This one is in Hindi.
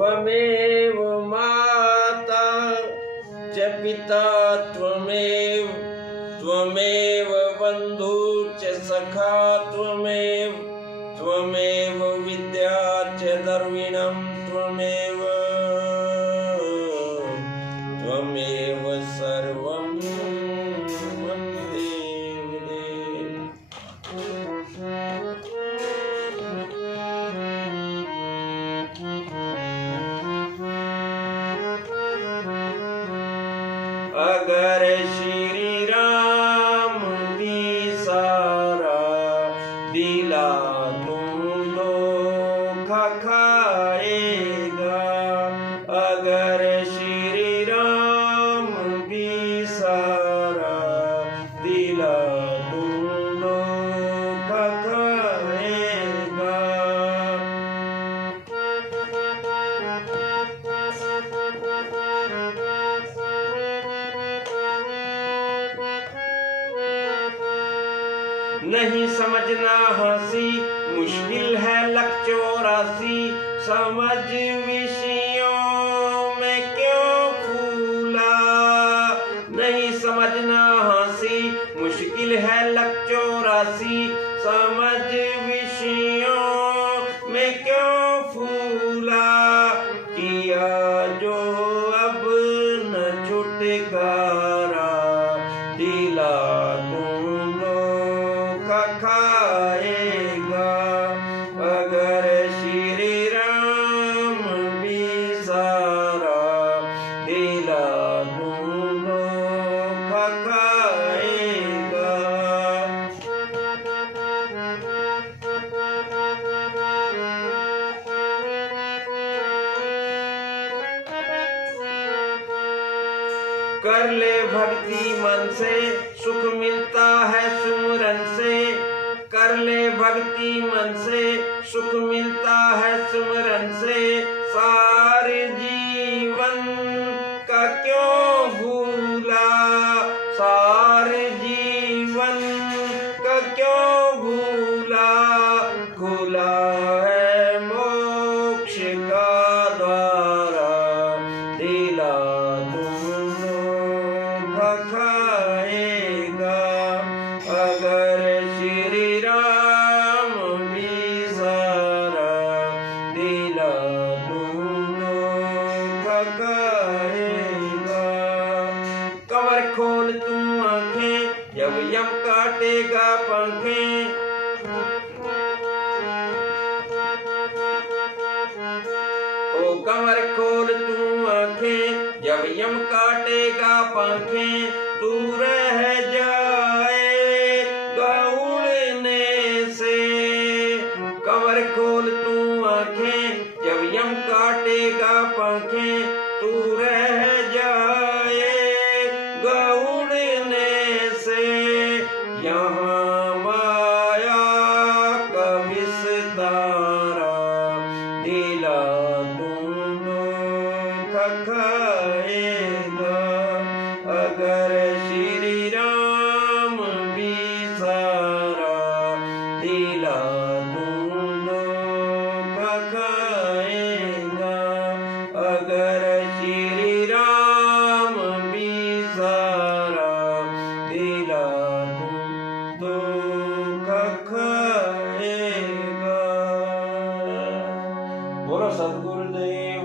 त्वमेव माता च पिता त्वमेव, त्वमेव बन्धु च सखा त्वमेव, त्वमेव विद्या च द्रविणं त्वमेव, त्वमेव सर्वं वन्दे विदे। अगर श्री राम भी सारा दिला तुम धोखा खाएगा, अगर श्री राम भी सारा दिला तुम धोखा खाएगा। नहीं समझना हंसी मुश्किल है लख 84, समझ विषयों में क्यों फूला, नहीं समझना हंसी मुश्किल है लख 84, समझ विषयों में क्यों फूला, किया जो अब न छुटकारा, दिला खाएगा, अगर श्री राम भी सारा दिला धोखा खाएगा। कर ले भक्ति मन से सुख मिलता है सुमरन से, कर ले भक्ति मन से सुख मिलता है सुमरन से, सारे जीवन का क्यों भूला, सारे जीवन का क्यों भूला, खुला है मोक्ष का द्वारा, दिला खाएगा, अगर श्री राम भी सारा दिला धोखा खाएगा। कमर खोल तू आंखें जब यम काटेगा पंखें, ओ कमर खोल तू आंखें जब यम काटेगा पंखें, तू रह जाएगा उड़ने से, कमर खोल तू आंखें जब यम काटेगा पंखें, तू रह जाएगा उड़ने से, यहाँ माया का विस्तारा, दिला खाएगा, अगर श्री राम भी सारा दिला धोखा खाएगा, अगर श्री राम भी सारा दिला धोखा खाएगा। बोलो सद्गुरुदेव